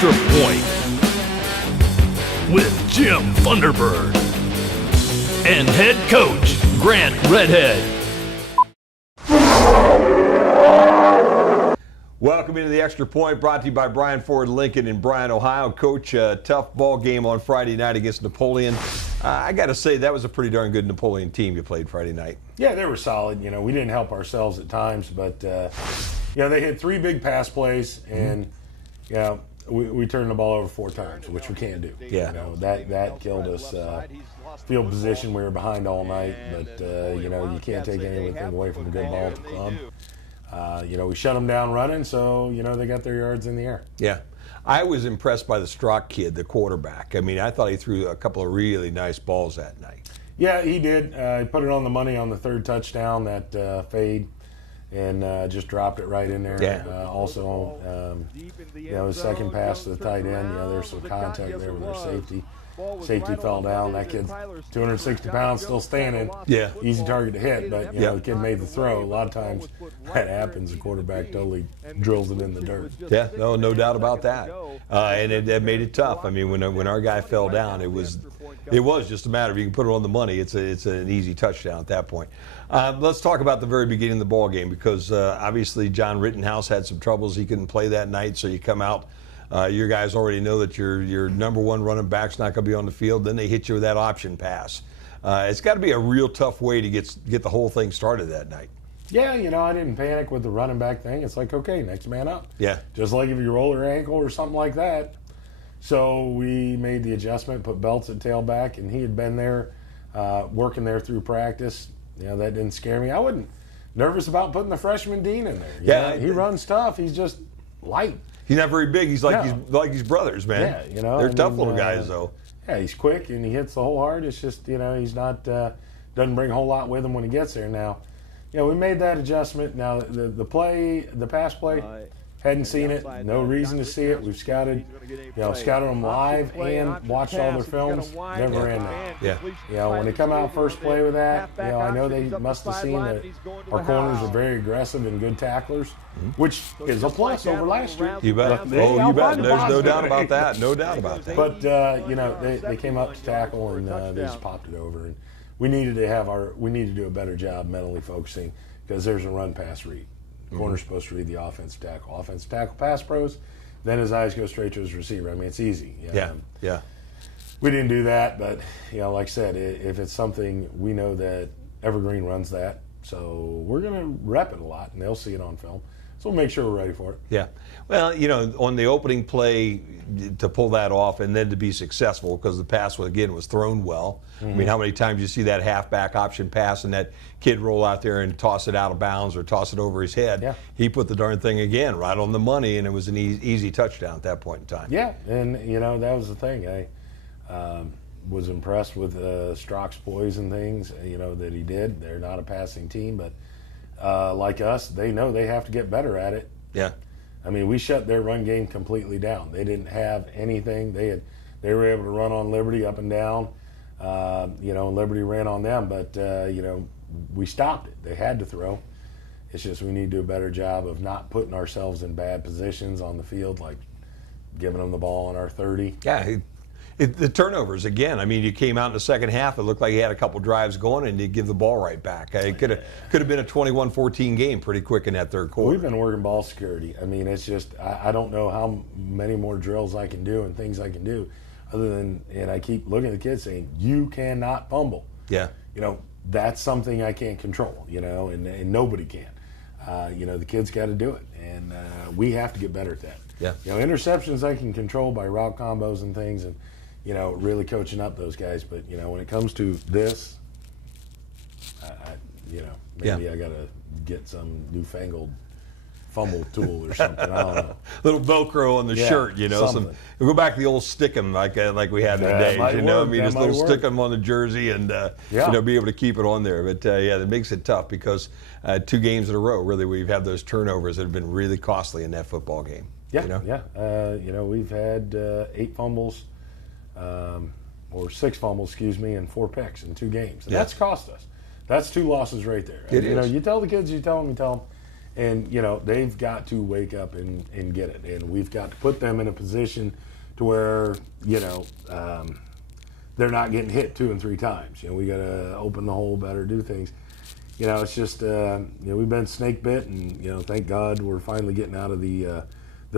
Extra Point with Jim Thunderbird and head coach Grant Redhead. Welcome into the Extra Point, brought to you by Bryan Ford Lincoln in Bryan, Ohio. Coach, a tough ball game on Friday night against Napoleon. I got to say, that was a pretty darn good Napoleon team you played Friday night. Yeah, they were solid. You know, we didn't help ourselves at times, but, you know, they hit 3 big pass plays, and, you know, we turned the ball over 4 times, which we can't do. Yeah. You know, that killed us. Field position, we were behind all night, but, you know, you can't take anything away from a good ball at the club. You know, we shut them down running, so, you know, they got their yards in the air. Yeah. I was impressed by the Strock kid, the quarterback. I mean, I thought he threw a couple of really nice balls that night. Yeah, he did. He put it on the money on the 3rd touchdown, that fade, and just dropped it right in there. Yeah. Also, you know, his second pass to the tight end, you know, there's some contact there with their safety. Safety fell down. That kid's 260 pounds, still standing. Yeah. Easy target to hit, but, you know, the kid made the throw. A lot of times that happens. The quarterback totally drills it in the dirt. Yeah, no doubt about that. And it made it tough. I mean, when our guy fell down, it was just a matter of you can put it on the money. It's an easy touchdown at that point. Let's talk about the very beginning of the ball game, because obviously John Rittenhouse had some troubles. He couldn't play that night, so you come out. Your guys already know that your number one running back's not going to be on the field. Then they hit you with that option pass. It's got to be a real tough way to get the whole thing started that night. Yeah, you know, I didn't panic with the running back thing. It's like, okay, next man up. Yeah. Just like if you roll your ankle or something like that. So we made the adjustment, put Belts at tailback, and he had been there, working there through practice. You know, that didn't scare me. I wasn't nervous about putting the freshman Dean in there. You know, he runs tough. He's just light. He's not very big. He's like his brothers, man. Yeah, you know, they're tough little guys, though. Yeah, he's quick and he hits the whole hard. It's just, you know, he's not doesn't bring a whole lot with him when he gets there. Now, you know, we made that adjustment. Now the pass play, hadn't seen it. No reason to see it. We've scouted them live and watched all their films. Never ran that. Yeah. You know, when they come out first play with that, you know, I know they must have seen that our corners are very aggressive and good tacklers, which is a plus over last year. You bet. Oh, you bet. There's no doubt about that. No doubt about that. But, you know, they came up to tackle and they just popped it over. And we needed to do a better job mentally focusing, because there's a run-pass read. Corner's supposed to read the offensive tackle. Offensive tackle pass pros, then his eyes go straight to his receiver. I mean, it's easy. You know? Yeah. We didn't do that, but, you know, like I said, if it's something, we know that Evergreen runs that, so we're going to rep it a lot, and they'll see it on film. So we'll make sure we're ready for it. Yeah. Well, you know, on the opening play, to pull that off and then to be successful, because the pass, was thrown well. I mean, how many times you see that halfback option pass and that kid roll out there and toss it out of bounds or toss it over his head? Yeah. He put the darn thing again right on the money, and it was an easy touchdown at that point in time. Yeah, and, you know, that was the thing. I was impressed with Strock's boys and things, you know, that he did. They're not a passing team, but like us, they know they have to get better at it. Yeah. I mean, we shut their run game completely down. They didn't have anything. They were able to run on Liberty up and down, you know, and Liberty ran on them, but, you know, we stopped it. They had to throw. It's just we need to do a better job of not putting ourselves in bad positions on the field, like giving them the ball on our 30. Yeah. The turnovers, again, I mean, you came out in the second half, it looked like he had a couple drives going, and you give the ball right back. It could have been a 21-14 game pretty quick in that third quarter. We've been working ball security. I mean, it's just, I don't know how many more drills I can do and things I can do other than, and I keep looking at the kids saying, you cannot fumble. Yeah. You know, that's something I can't control, you know, and nobody can. You know, the kids got to do it, and we have to get better at that. Yeah. You know, interceptions I can control by route combos and things, and, you know, really coaching up those guys. But, you know, when it comes to this, you know, maybe I got to get some newfangled fumble tool or something. I don't know. Little Velcro on the shirt, you know. We'll go back to the old stickum like we had in the days, you know. I mean, just a little stickum on the jersey and, you know, be able to keep it on there. But, yeah, that makes it tough because 2 games in a row, really, we've had those turnovers that have been really costly in that football game. Yeah, you know? Yeah. You know, we've had 8 fumbles. Or 6 fumbles, and 4 picks in 2 games. And that's cost us. That's 2 losses right there. It you is. know, you tell the kids, you tell them, And, they've got to wake up and get it. And we've got to put them in a position to where, they're not getting hit 2 and 3 times. We got to open the hole better, do things. It's just, we've been snake bit, and, thank God we're finally getting out of the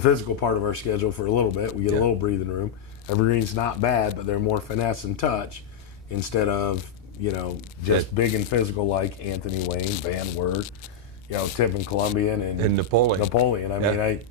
physical part of our schedule for a little bit. We get a little breathing room. Evergreen's not bad, but they're more finesse and touch instead of, just big and physical like Anthony Wayne, Van Wert, Tip and Columbian and Napoleon. I mean,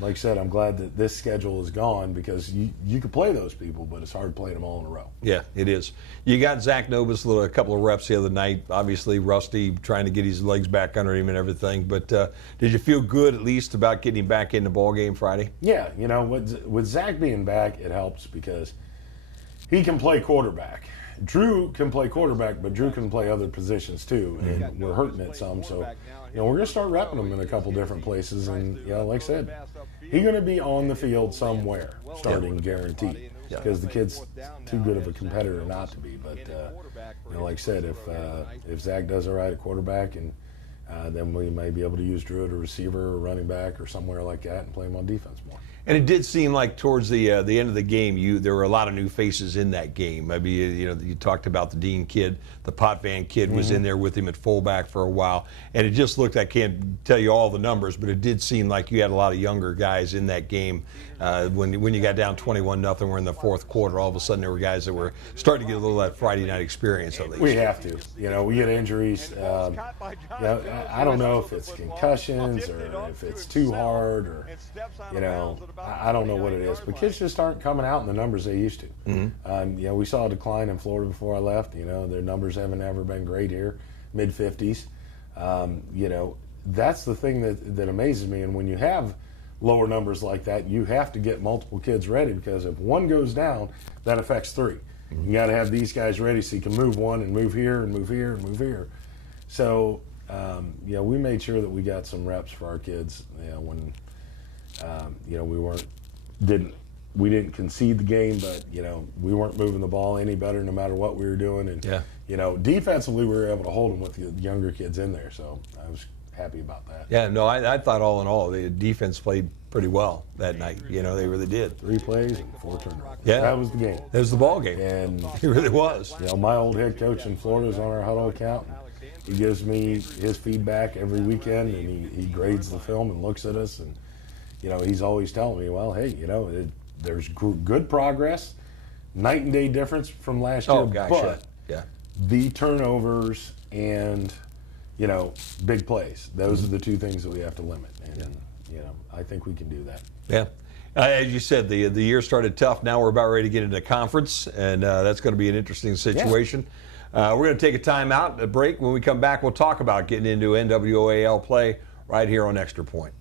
like I said, I'm glad that this schedule is gone because you could play those people, but it's hard playing them all in a row. Yeah, it is. You got Zach Nobis a couple of reps the other night. Obviously, rusty, trying to get his legs back under him and everything. But did you feel good at least about getting him back in the ball game Friday? Yeah, with Zach being back, it helps because he can play quarterback. Drew can play quarterback, but Drew can play other positions too, and we're hurting it some. So, we're going to start repping him in a couple different places. And, like I said, he's going to be on the field somewhere, starting guaranteed, because the kid's too good of a competitor not to be. But, like I said, if Zach does all right at quarterback, and then we may be able to use Drew at a receiver or running back or somewhere like that and play him on defense more. And it did seem like towards the end of the game, there were a lot of new faces in that game. I mean, you talked about the Dean kid, the Potvin kid was in there with him at fullback for a while, and it just looked. I can't tell you all the numbers, but it did seem like you had a lot of younger guys in that game. When you got down 21-0, we're in the fourth quarter. All of a sudden, there were guys that were starting to get a little of that Friday night experience at least. We have to. We get injuries. I don't know if it's concussions or if it's too hard or I don't know what it is, but kids just aren't coming out in the numbers they used to. Mm-hmm. We saw a decline in Florida before I left. Their numbers haven't ever been great here, mid-50s. That's the thing that amazes me. And when you have lower numbers like that, you have to get multiple kids ready because if one goes down, that affects 3. Mm-hmm. You got to have these guys ready so you can move one and move here and move here and move here. So, we made sure that we got some reps for our kids. When we didn't concede the game, but we weren't moving the ball any better no matter what we were doing, and defensively we were able to hold them with the younger kids in there, so I was happy about that. Yeah, no, I thought all in all the defense played pretty well that night. They really did. 3 plays and 4 turnovers. Yeah, that was the game. That was the ball game, and it really was. My old head coach in Florida is on our huddle account. He gives me his feedback every weekend, and he grades the film and looks at us, and he's always telling me, well, hey, there's good progress, night and day difference from last year. Oh, gosh, but yeah. The turnovers and, big plays, those are the 2 things that we have to limit. And, I think we can do that. Yeah. As you said, the year started tough. Now we're about ready to get into conference, and that's going to be an interesting situation. Yeah. We're going to take a time out, a break. When we come back, we'll talk about getting into NWAL play right here on Extra Point.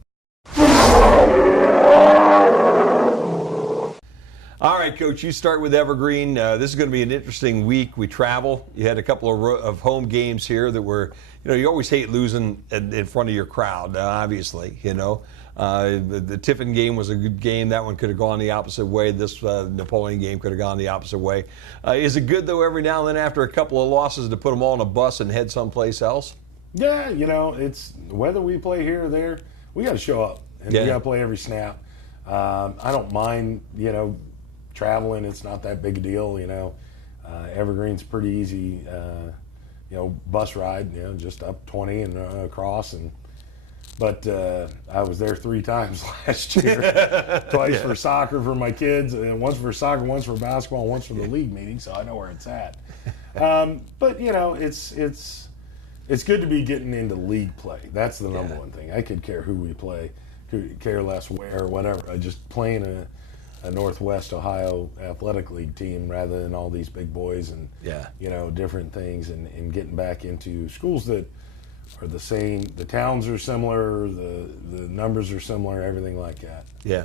All right, Coach, you start with Evergreen. This is going to be an interesting week. We travel. You had a couple of home games here that were, you always hate losing in front of your crowd, obviously, The Tiffin game was a good game. That one could have gone the opposite way. This Napoleon game could have gone the opposite way. Is it good, though, every now and then after a couple of losses to put them all on a bus and head someplace else? Yeah, it's whether we play here or there, we got to show up. And we got to play every snap. I don't mind, traveling. It's not that big a deal, Evergreen's pretty easy, bus ride, just up 20 and across. But I was there 3 times last year, twice for soccer for my kids, and once for soccer, once for basketball, once for the league meeting, so I know where it's at. But it's good to be getting into league play. That's the number one thing. I could care who we play, could care less where, whatever. I just playing a Northwest Ohio Athletic League team rather than all these big boys and different things, and getting back into schools that are the same. The towns are similar, the numbers are similar, everything like that. Yeah.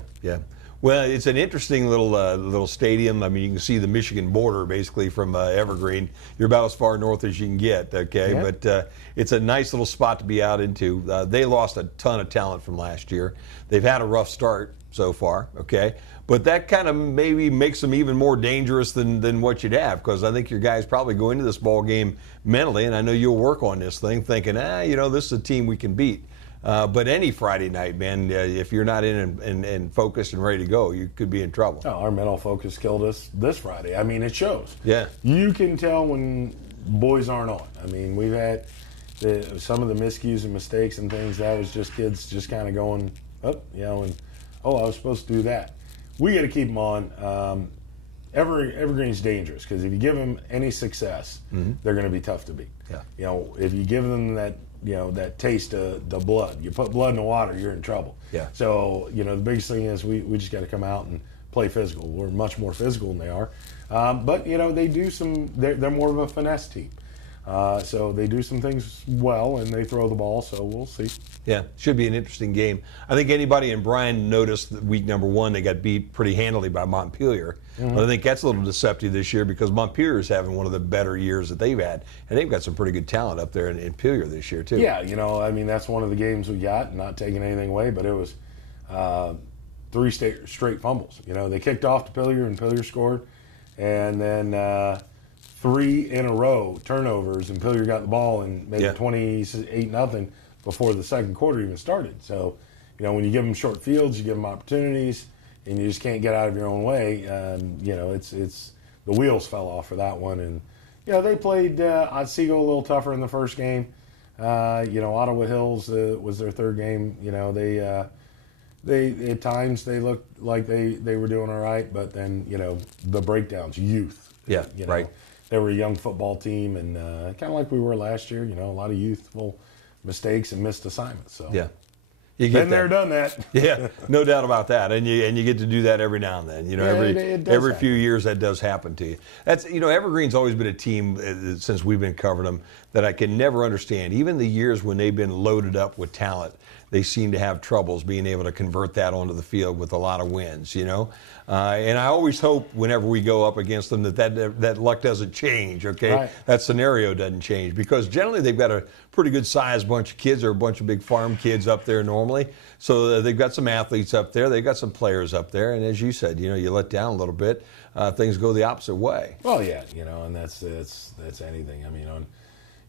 Well, it's an interesting little stadium. I mean, you can see the Michigan border basically from Evergreen. You're about as far north as you can get, okay? Yeah. But it's a nice little spot to be out into. They lost a ton of talent from last year. They've had a rough start so far, okay? But that kind of maybe makes them even more dangerous than what you'd have, because I think your guys probably go into this ball game mentally, and I know you'll work on this thing thinking, this is a team we can beat. But any Friday night, man, if you're not in and focused and ready to go, you could be in trouble. Oh, our mental focus killed us this Friday. I mean, it shows. Yeah. You can tell when boys aren't on. I mean, we've had some of the miscues and mistakes and things. That was just kids just kind of going up, I was supposed to do that. We got to keep them on. Evergreen's dangerous because if you give them any success, they're going to be tough to beat. Yeah. If you give them that, that taste of the blood, you put blood in the water, you're in trouble. Yeah. So, the biggest thing is we just got to come out and play physical. We're much more physical than they are. But, they do they're more of a finesse team. So they do some things well, and they throw the ball, so we'll see. Yeah, should be an interesting game. I think anybody in Bryan noticed that week number 1 they got beat pretty handily by Montpelier. But I think that's a little deceptive this year because Montpelier is having one of the better years that they've had, and they've got some pretty good talent up there in Montpelier this year too. Yeah, that's one of the games we got, not taking anything away, but it was 3 straight fumbles. They kicked off to Pillier, and Pillier scored, and then 3 in a row turnovers, and Pillier got the ball and made it 28-0 before the second quarter even started. So, when you give them short fields, you give them opportunities, and you just can't get out of your own way. It's the wheels fell off for that one, and they played Otsego a little tougher in the first game. Ottawa Hills was their third game. They at times they looked like they were doing all right, but then the breakdowns, youth. Yeah, right. They were a young football team, and kind of like we were last year. A lot of youthful mistakes and missed assignments. So yeah, you get been there, done that. Yeah, no doubt about that, and you get to do that every now and then. Every few years that does happen to you. That's Evergreen's always been a team since we've been covering them that I can never understand. Even the years when they've been loaded up with talent, they seem to have troubles being able to convert that onto the field with a lot of wins, And I always hope whenever we go up against them that luck doesn't change, okay? Right. That scenario doesn't change because generally they've got a pretty good sized bunch of kids or a bunch of big farm kids up there normally. So they've got some athletes up there. They've got some players up there. And as you said, you let down a little bit, things go the opposite way. Well, yeah, and that's anything. I mean,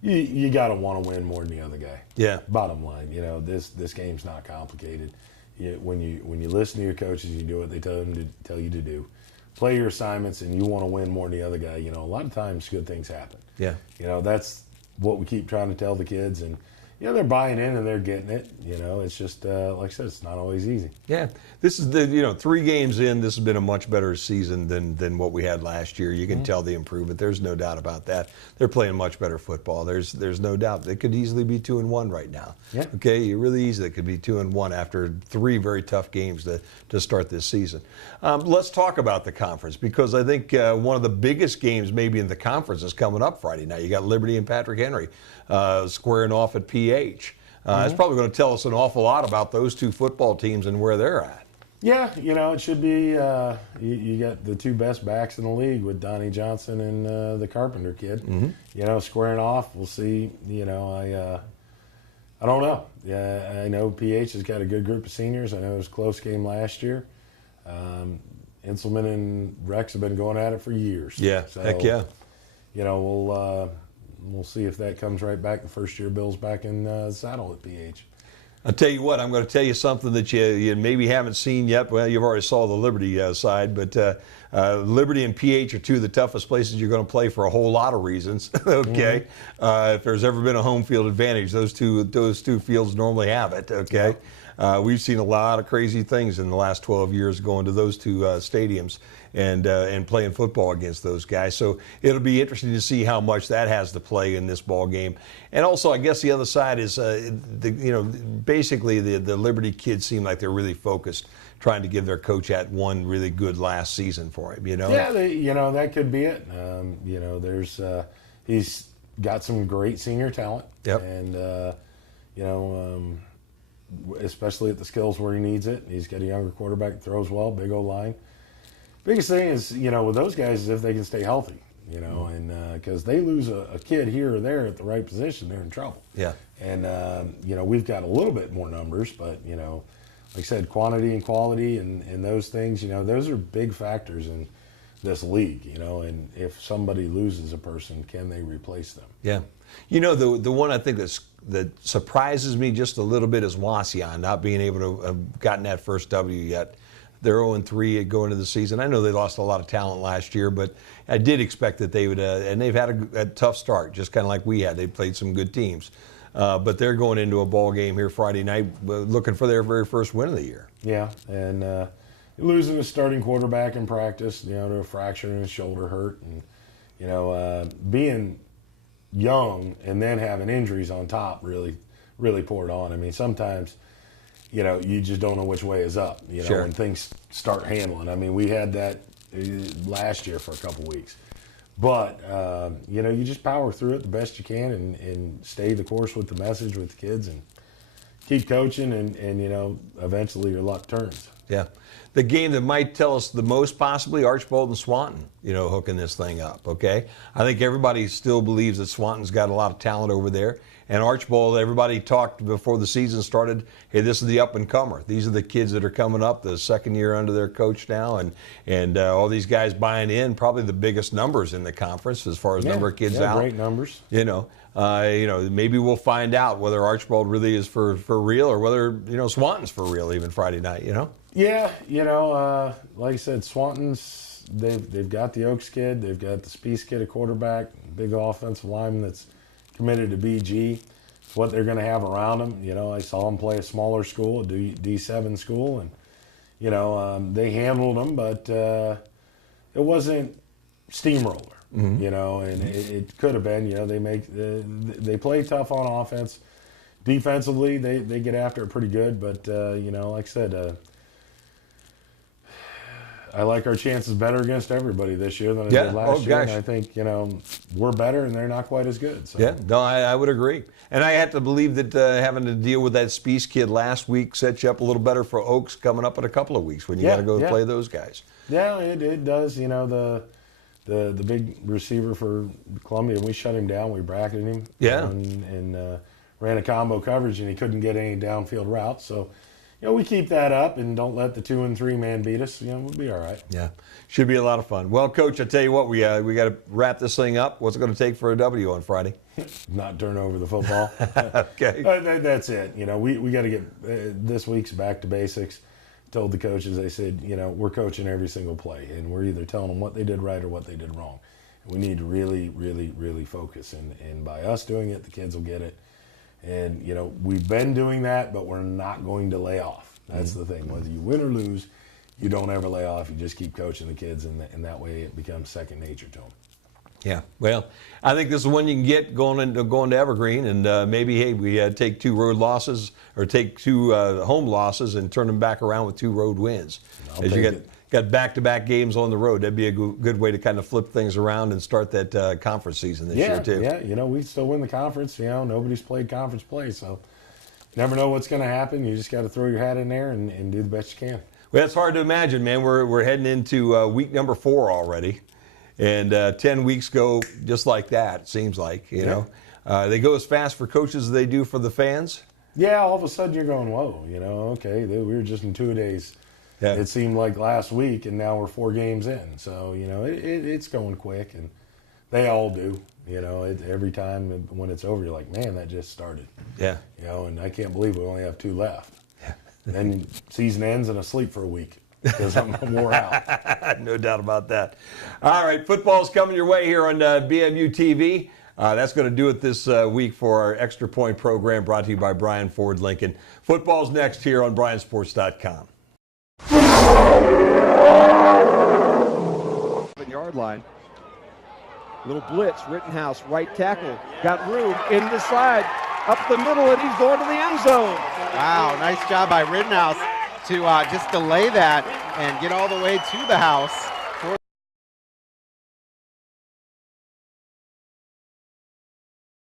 you got to want to win more than the other guy. Yeah. Bottom line, this game's not complicated. When you listen to your coaches, you do what they tell you to do. Play your assignments, and you want to win more than the other guy. A lot of times good things happen. Yeah. That's what we keep trying to tell the kids, and they're buying in and they're getting it. It's just like I said, it's not always easy. Yeah, this is the 3 games in. This has been a much better season than what we had last year. You can tell the improvement. There's no doubt about that. They're playing much better football. There's no doubt. They could easily be 2-1 right now. Yeah. Okay, really easy. They could be 2-1 after 3 very tough games to start this season. Let's talk about the conference because I think one of the biggest games maybe in the conference is coming up Friday night. You got Liberty and Patrick Henry squaring off at PH. It's probably going to tell us an awful lot about those 2 football teams and where they're at. Yeah, it should be. You got the 2 best backs in the league with Donnie Johnson and the Carpenter kid. Squaring off. We'll see. I don't know. Yeah, I know PH has got a good group of seniors. I know it was a close game last year. Inselman and Rex have been going at it for years. Yeah, so, heck yeah. We'll see if that comes right back. The first year Bill's back in the saddle at PH. I'll tell you what, I'm going to tell you something that you maybe haven't seen yet. Well, you've already saw the Liberty side, but Liberty and PH are 2 of the toughest places you're going to play for a whole lot of reasons. Okay, if there's ever been a home field advantage, those two fields normally have it. Okay, we've seen a lot of crazy things in the last 12 years going to those 2 stadiums and playing football against those guys. So it'll be interesting to see how much that has to play in this ball game. And also, I guess the other side is, basically the Liberty kids seem like they're really focused, trying to give their coach at one really good last season for him. Yeah, that could be it. There's he's got some great senior talent. Yep. And especially at the skills where he needs it. He's got a younger quarterback that throws well, big old line. Biggest thing is, with those guys is if they can stay healthy, and because they lose a kid here or there at the right position, they're in trouble. Yeah. And, we've got a little bit more numbers, but, like I said, quantity and quality and those things, those are big factors in this league, and if somebody loses a person, can they replace them? Yeah. The one I think that's that surprises me just a little bit is Wasion not being able to have gotten that first W yet. They're 0-3 going into the season. I know they lost a lot of talent last year, but I did expect that they would, and they've had a tough start, just kind of like we had. They played some good teams. But they're going into a ball game here Friday night looking for their very first win of the year. Yeah, and losing a starting quarterback in practice, to a fracture in his shoulder hurt, and, being young and then having injuries on top really poured on. I mean, sometimes, you just don't know which way is up, Sure. when things start handling. I mean, we had that last year for a couple weeks. But, you just power through it the best you can and stay the course with the message with the kids and keep coaching and eventually your luck turns. Yeah. The game that might tell us the most possibly, Archbold and Swanton, hooking this thing up, okay? I think everybody still believes that Swanton's got a lot of talent over there. And Archbold, everybody talked before the season started, hey, this is the up-and-comer. These are the kids that are coming up, the second year under their coach now, and all these guys buying in, probably the biggest numbers in the conference as far as number of kids out. Great numbers. Maybe we'll find out whether Archbold really is for real or whether, Swanton's for real even Friday night, Yeah, like I said, Swanton's, they've got the Oaks kid, they've got the Spies kid, a quarterback, big offensive lineman that's committed to BG. It's what they're going to have around them. I saw them play a smaller school, a D7 school, and, they handled them, but it wasn't steamroller, and it could have been. They play tough on offense. Defensively, they get after it pretty good, but, like I said, I like our chances better against everybody this year than I did last year. And I think, we're better and they're not quite as good. So. Yeah, no, I would agree. And I have to believe that having to deal with that Spies kid last week sets you up a little better for Oaks coming up in a couple of weeks when you got to go play those guys. Yeah, it does. The big receiver for Columbia, we shut him down. We bracketed him. Yeah. And ran a combo coverage and he couldn't get any downfield routes. So, we keep that up and don't let the 2 and 3 man beat us. We'll be all right. Yeah, should be a lot of fun. Well, Coach, I tell you what, we got to wrap this thing up. What's it going to take for a W on Friday? Not turn over the football. Okay. That's it. We got to get this week's back to basics. Told the coaches, I said, we're coaching every single play, and we're either telling them what they did right or what they did wrong. We need to really, really, really focus, and by us doing it, the kids will get it. And, we've been doing that, but we're not going to lay off. That's the thing. Whether you win or lose, you don't ever lay off. You just keep coaching the kids, and that way it becomes second nature to them. Yeah, well, I think this is one you can get going to Evergreen, and maybe, hey, we take 2 road losses or take 2 home losses and turn them back around with 2 road wins. As you got back-to-back games on the road, that'd be a good way to kind of flip things around and start that conference season this year too. Yeah, we still win the conference. Nobody's played conference play, so you never know what's going to happen. You just got to throw your hat in there and do the best you can. Well, it's hard to imagine, man. We're heading into week number 4 already, and 10 weeks go just like that. It seems like they go as fast for coaches as they do for the fans. Yeah, all of a sudden you're going, whoa, okay, we were just in 2 days. Yeah. It seemed like last week, and now we're 4 games in. So, it's going quick, and they all do. Every time when it's over, you're like, man, that just started. Yeah. And I can't believe we only have 2 left. Yeah. Then season ends and I sleep for a week because I'm wore out. No doubt about that. All right, football's coming your way here on BMU TV. That's going to do it this week for our Extra Point program brought to you by Bryan Ford Lincoln. Football's next here on BryanSports.com. Yard line. Little blitz, Rittenhouse, right tackle. Got room in the slide, up the middle, and he's going to the end zone. Wow, nice job by Rittenhouse to just delay that and get all the way to the house.